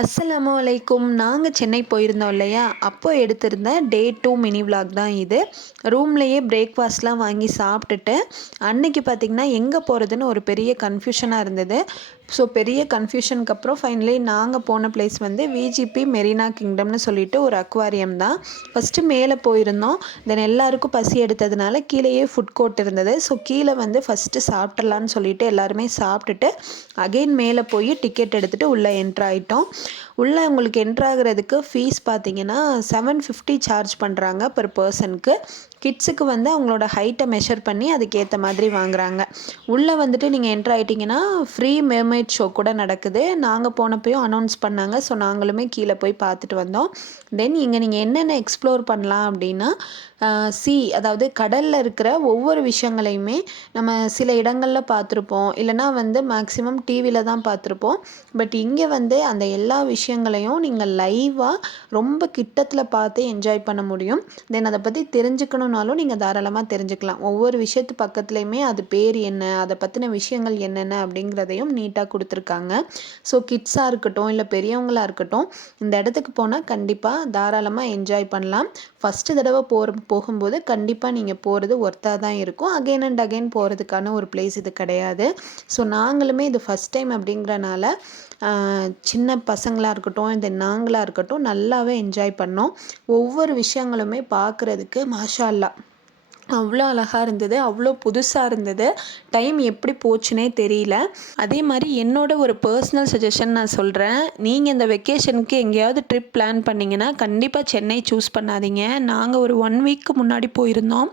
அஸ்ஸலாமு அலைக்கும். நாங்கள் சென்னை போயிருந்தோம் இல்லையா, அப்போ எடுத்திருந்த டே 2 மினி விலாக் தான் இது. ரூம்லேயே பிரேக்ஃபாஸ்ட்லாம் வாங்கி சாப்பிட்டுட்டு, அன்னைக்கு பார்த்திங்கன்னா எங்கே போகிறதுன்னு ஒரு பெரிய கன்ஃப்யூஷனாக இருந்தது. ஸோ பெரிய கன்ஃப்யூஷனுக்கு அப்புறம் ஃபைனலி நாங்கள் போன பிளேஸ் வந்து விஜிபி மெரினா கிங்டம்னு சொல்லிட்டு ஒரு அக்வாரியம் தான். ஃபஸ்ட்டு மேலே போயிருந்தோம். தென் எல்லாருக்கும் பசி எடுத்ததுனால கீழேயே ஃபுட் கோர்ட் இருந்தது. ஸோ கீழே வந்து ஃபஸ்ட்டு சாப்பிட்றலான்னு சொல்லிட்டு எல்லாருமே சாப்பிட்டுட்டு அகெயின் மேலே போய் டிக்கெட் எடுத்துகிட்டு உள்ளே என்ட்ரு ஆகிட்டோம். உள்ளே உங்களுக்கு என்ட்ராகிறதுக்கு ஃபீஸ் பார்த்தீங்கன்னா 750 சார்ஜ் பண்ணுறாங்க பெர் பர்சனுக்கு. கிட்ஸுக்கு வந்து அவங்களோட ஹைட்டை மெஷர் பண்ணி அதுக்கேற்ற மாதிரி வாங்குறாங்க. உள்ளே வந்துட்டு நீங்கள் என்ட்ரு ஆகிட்டிங்கன்னா ஃப்ரீ மெர்மைட் ஷோ கூட நடக்குது. நாங்கள் போனப்பையும் அனௌன்ஸ் பண்ணாங்க. ஸோ நாங்களுமே கீழே போய் பார்த்துட்டு வந்தோம். தென் இங்கே நீங்கள் என்னென்ன எக்ஸ்ப்ளோர் பண்ணலாம் அப்படின்னா அதாவது கடலில் இருக்கிற ஒவ்வொரு விஷயங்களையுமே நம்ம சில இடங்களில் பார்த்துருப்போம், இல்லைனா வந்து மேக்ஸிமம் டிவியில் தான் பார்த்துருப்போம். பட் இங்கே வந்து அந்த எல்லா விஷயங்களையும் நீங்கள் லைவாக ரொம்ப கிட்டத்தில் பார்த்து என்ஜாய் பண்ண முடியும். தென் அதை பற்றி தெரிஞ்சுக்கணுன்னாலும் நீங்கள் தாராளமாக தெரிஞ்சுக்கலாம். ஒவ்வொரு விஷயத்து பக்கத்துலேயுமே அது பேர் என்ன, அதை பற்றின விஷயங்கள் என்னென்ன அப்படிங்கிறதையும் நீட்டாக கொடுத்துருக்காங்க. ஸோ கிட்ஸாக இருக்கட்டும் இல்லை பெரியவங்களாக இருக்கட்டும், இந்த இடத்துக்கு போனால் கண்டிப்பாக தாராளமாக என்ஜாய் பண்ணலாம். ஃபஸ்ட்டு தடவை போகும்போது கண்டிப்பாக நீங்கள் போகிறது ஒர்த்தாக தான் இருக்கும். அகெயின் அண்ட் அகெயின் போகிறதுக்கான ஒரு பிளேஸ் இது கிடையாது. ஸோ நாங்களுமே இது ஃபஸ்ட் டைம் அப்படிங்கிறனால சின்ன பசங்களாக இருக்கட்டும், இந்த நாங்களாக இருக்கட்டும் நல்லாவே என்ஜாய் பண்ணோம். ஒவ்வொரு விஷயங்களுமே பார்க்குறதுக்கு மாஷா அல்லாஹ் அவ்வளோ அழகாக இருந்தது, அவ்வளோ புதுசாக இருந்தது. டைம் எப்படி போச்சுனே தெரியல. அதே மாதிரி என்னோட ஒரு பர்சனல் சஜஷன் நான் சொல்கிறேன். நீங்கள் இந்த வெக்கேஷனுக்கு எங்கேயாவது ட்ரிப் பிளான் பண்ணிங்கன்னா கண்டிப்பாக சென்னை சூஸ் பண்ணாதீங்க. நாங்கள் ஒரு 1 வீக்கு முன்னாடி போயிருந்தோம்.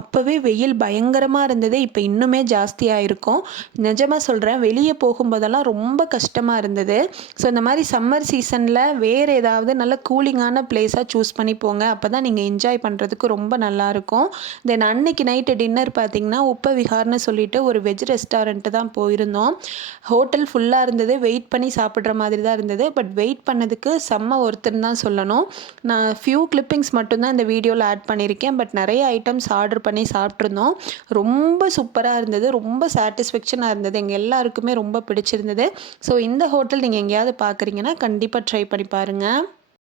அப்போவே வெயில் பயங்கரமாக இருந்தது. இப்போ இன்னுமே ஜாஸ்தியாக இருக்கும். நிஜமாக சொல்கிறேன், வெளியே போகும்போதெல்லாம் ரொம்ப கஷ்டமாக இருந்தது. ஸோ இந்த மாதிரி சம்மர் சீசனில் வேறு ஏதாவது நல்ல கூலிங்கான பிளேஸாக சூஸ் பண்ணி போங்க. அப்போ தான் நீங்கள் என்ஜாய் பண்ணுறதுக்கு ரொம்ப நல்லாயிருக்கும். தென் அன்னைக்கு நைட்டு டின்னர் பார்த்திங்கன்னா உப்ப விஹார்னு சொல்லிட்டு ஒரு வெஜ் ரெஸ்டாரண்ட்டு தான் போயிருந்தோம். ஹோட்டல் ஃபுல்லாக இருந்தது. வெயிட் பண்ணி சாப்பிட்ற மாதிரி தான் இருந்தது. பட் வெயிட் பண்ணதுக்கு செம்ம ஒருத்தர்னு தான் சொல்லணும். நான் ஃபியூ கிளிப்பிங்ஸ் மட்டும்தான் இந்த வீடியோவில் ஆட் பண்ணியிருக்கேன். பட் நிறைய ஐட்டம்ஸ் ஆர்டர் பண்ணி சாப்பிட்ருந்தோம். ரொம்ப சூப்பராக இருந்தது, ரொம்ப சாட்டிஸ்ஃபேக்ஷனாக இருந்தது. எங்கள் எல்லாருக்குமே ரொம்ப பிடிச்சிருந்தது. ஸோ இந்த ஹோட்டல் நீங்கள் எங்கேயாவது பார்க்குறீங்கன்னா கண்டிப்பாக ட்ரை பண்ணி பாருங்கள்.